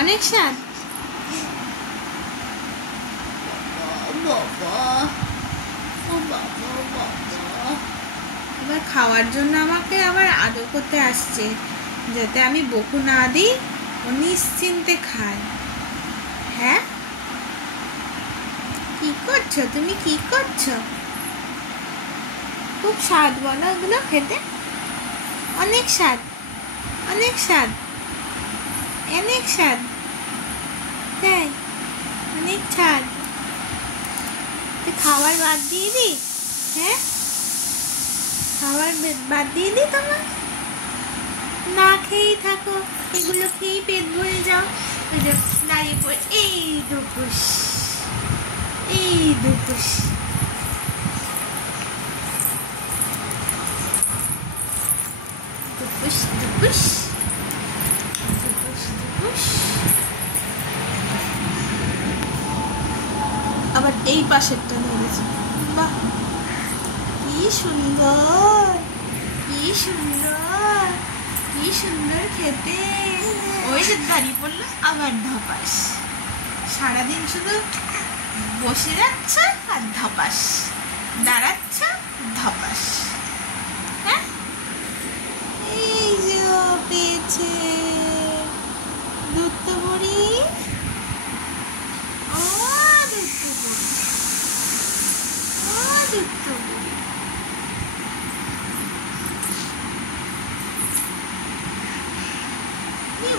অনেক স্বাদ। বাবা ও বাবা বাবা, এবার খাওয়ার জন্য আমাকে আবার আদর করতে আসছে, যাতে আমি বকু না দিই, ও নিশ্চিন্তে খায়। হ্যাঁ, কি করছো তুমি, কি করছো? খুব স্বাদ বলো ওগুলো খেতে, অনেক স্বাদ, অনেক স্বাদ, অনেক স্বাদ, তাই অনেক স্বাদ। তুই খাবার বাদ দিয়ে দি? হ্যাঁ, খাবার বাদ দিয়ে দি তোমার? না খেয়েই থাকো, এগুলো খেয়েই পেট ভরে যাও। দাঁড়িয়ে পড়ে এই দুপুস, এই দুপুস। দুপুস দুপুস দুপুস দুপুস। আবার এই পাশেরটা ধরেছে। বাহ, কি সুন্দর, কি সুন্দর, কি সুন্দর খেতে। ওই যে দাঁড়িয়ে পড়লো আবার ধপাস। সারাদিন শুধু বসে যাচ্ছ আর ধপাস, দাঁড়াচ্ছ ধপাস। হ্যাঁ, এই যে ও পেয়েছে দুধ তো বুড়ি, ও দুধ তো বুড়ি, ও দুধ তো বুড়ি।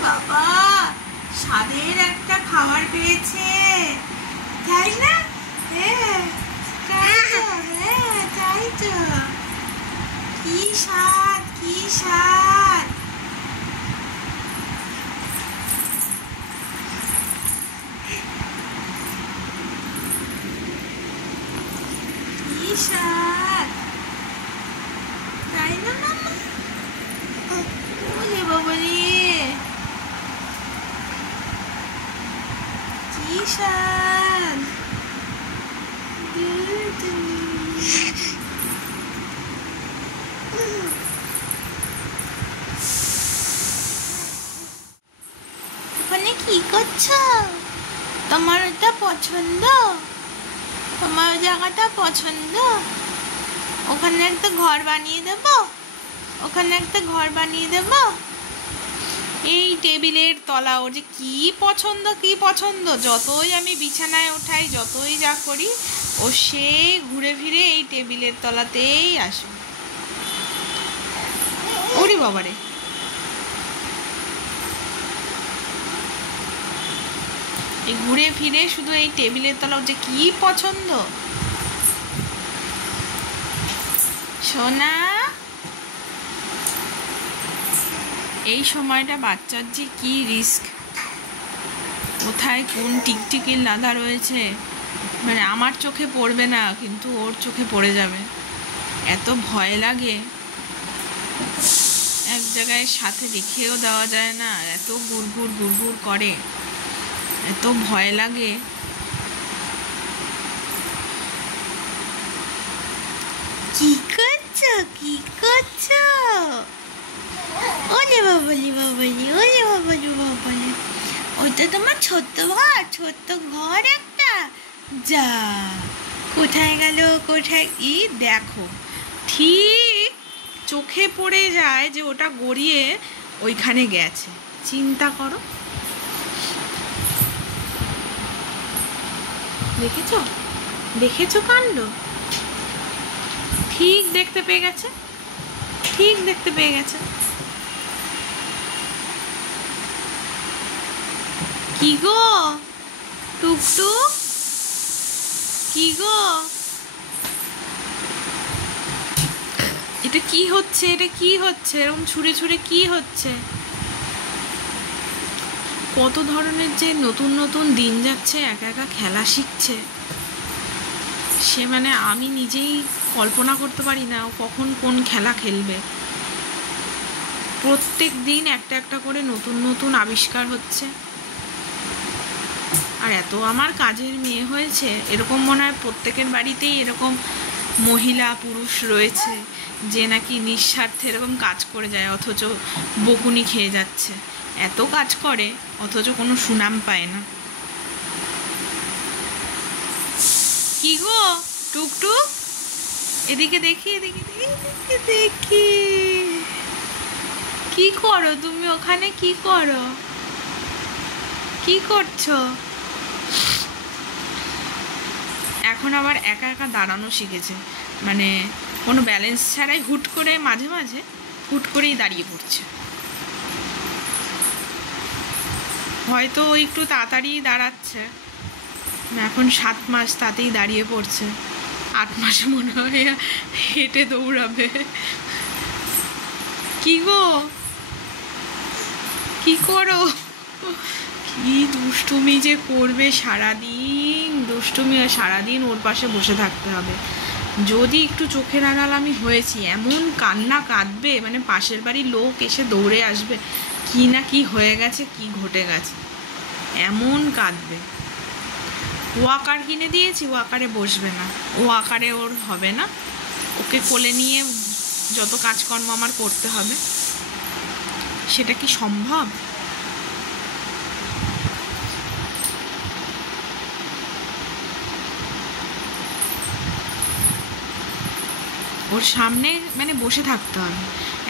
বাবা, স্বাদের একটা খাবার পেয়েছে, তাই না? হ্যাঁ, তাই তো, হ্যাঁ তাই তো। কি স্বাদ, কি স্বাদ। কি স্বাদ, তাই না মামা? ওরে বাবা রে, কি স্বাদ। ওখানে কি করছো? তোমার ওটা পছন্দ? তোমার ওই জায়গাটা পছন্দ? ওখানে একটা ঘর বানিয়ে দেব, ওখানে একটা ঘর বানিয়ে দেব। এই টেবিলের তলা ওর যে কি পছন্দ, কি পছন্দ। যতই আমি বিছানায় ওঠাই, যতই যা করি, ও সে ঘুরে ফিরে এই টেবিলের তলাতেই আসে। ওরে বাবারে, এই ঘুরে ফিরে শুধু এই টেবিলের তলা, ওর যে কি পছন্দ। সোনা, এই সময়টা বাচ্চার যে কি রিস্ক, কোথায় কোন টিকটিকির লাধা রয়েছে, মানে আমার চোখে পড়বে না, কিন্তু ওর চোখে পড়ে যাবে। এত ভয় লাগে, এক জায়গায় সাথে রেখেও দেওয়া যায় না, এত গুড়গুড় গুড়গুড় করে, এত ভয় লাগে। কি করছো, কি করছো? ওলে বাবালি বাবালি, ওলে বাবালি বাবালি। ওইটা তোমার ছোট্ট ঘর, ছোট্ট ঘর একটা। যা, কোথায় গেল, কোথায়? ই দেখো, ঠিক চোখে পড়ে যায় যে ওটা গড়িয়ে ওইখানে গেছে। চিন্তা করো, দেখেছো, দেখেছো কাণ্ড? ঠিক দেখতে পেয়ে গেছে, ঠিক দেখতে পেয়ে গেছে। কি গো টুকটুক, কি গো, এটা কি হচ্ছে, এটা কি হচ্ছে, এরকম ছুঁড়ে ছুঁড়ে কি হচ্ছে? কত ধরনের যে নতুন নতুন দিন যাচ্ছে, একা একা খেলা শিখছে, সে মানে আমি নিজেই কল্পনা করতে পারি না ও কখন কোন খেলা খেলবে। প্রত্যেক দিন একটা একটা করে নতুন নতুন আবিষ্কার হচ্ছে। আর এত আমার কাজের মেয়ে হয়েছে, এরকম মনে হয় প্রত্যেকের বাড়িতেই এরকম মহিলা পুরুষ রয়েছে যে নাকি নিঃস্বার্থে এরকম কাজ করে যায়, অথচ বকুনি খেয়ে যাচ্ছে। এত কাজ করে অথচ কোনো সুনাম পায় না। কি গো টুকটুক, এদিকে দেখি, এদিকে দেখি, কি করো তুমি ওখানে? কি করো, কি করছো? এখন আবার একা একা দাঁড়ানো শিখেছে, মানে কোনো ব্যালেন্স ছাড়াই হুট করে মাঝে মাঝে হুট করেই দাঁড়িয়ে পড়ছে। হয়তো একটু তাড়াতাড়ি দাঁড়াচ্ছে, এখন 7 মাস তাতেই দাঁড়িয়ে পড়ছে, 8 মাসে মনে হয় হেঁটে দৌড়াবে। কি গো, কি করো? কি দুষ্টুমি যে করবে সারাদিন, দুষ্টুমি, আর সারাদিন ওর পাশে বসে থাকতে হবে। যদি একটু চোখের আড়াল আমি হয়েছি, এমন কান্না কাঁদবে, মানে পাশের বাড়ির লোক এসে দৌড়ে আসবে, কি না কি হয়ে গেছে, কি ঘটে গেছে, এমন কাঁদবে। ওয়াকার কিনে দিয়েছি, ওয়াকারে বসবে না, ওয়াকারে ওর হবে না, ওকে কোলে নিয়ে যত কাজকর্ম আমার করতে হবে, সেটা কি সম্ভব? ওর সামনে মানে বসে থাকতে হবে,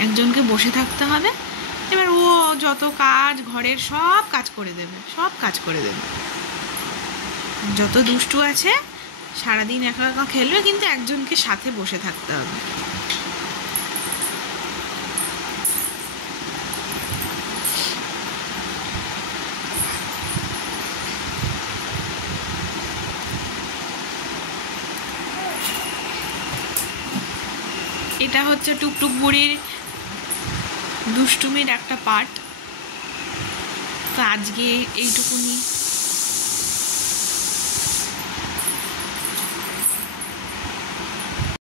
একজনকে বসে থাকতে হবে। এবার ও যত কাজ ঘরের সব কাজ করে দেবে, সব কাজ করে দেবে। যত দুষ্টু আছে সারাদিন একা একা খেলবে, কিন্তু একজনকে সাথে বসে থাকতে হবে। এটা হচ্ছে টুকটুক বুড়ির দুষ্টুমির একটা পার্ট। তো আজকে এইটুকুনি।